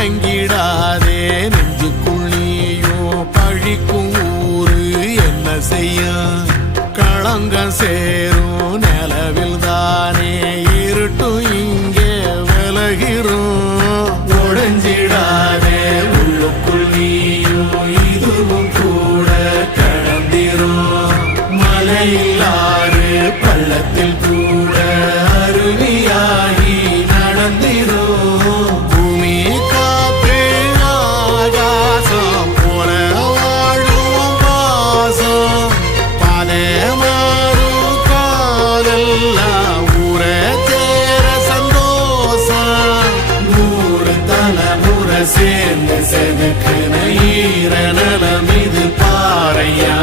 கலங்கிடாதே நெஞ்சுக்குள் நீயோ பழிக்கும் ஊரு என்ன செய்ய களங்கம் சேரும் நிலவில் தானே இருட்டும் இங்கே விலகிறோம் உடைஞ்சிடாதே உள்ளுக்குள் நீயோ இதுவும் கூட கடந்திரும் மலையில்லாறு பள்ளத்தில் கூட அருவியாகி நடந்திரும் பூமி காற்று ஆகாசம் போல வாழும் பாசம் பாதை மாறும் காதெல்லாம் ஊர தேர சந்தோஷம் 100 தலைமுறை சேர்ந்து செதுக்குன ஈர நலம் இது பாறையா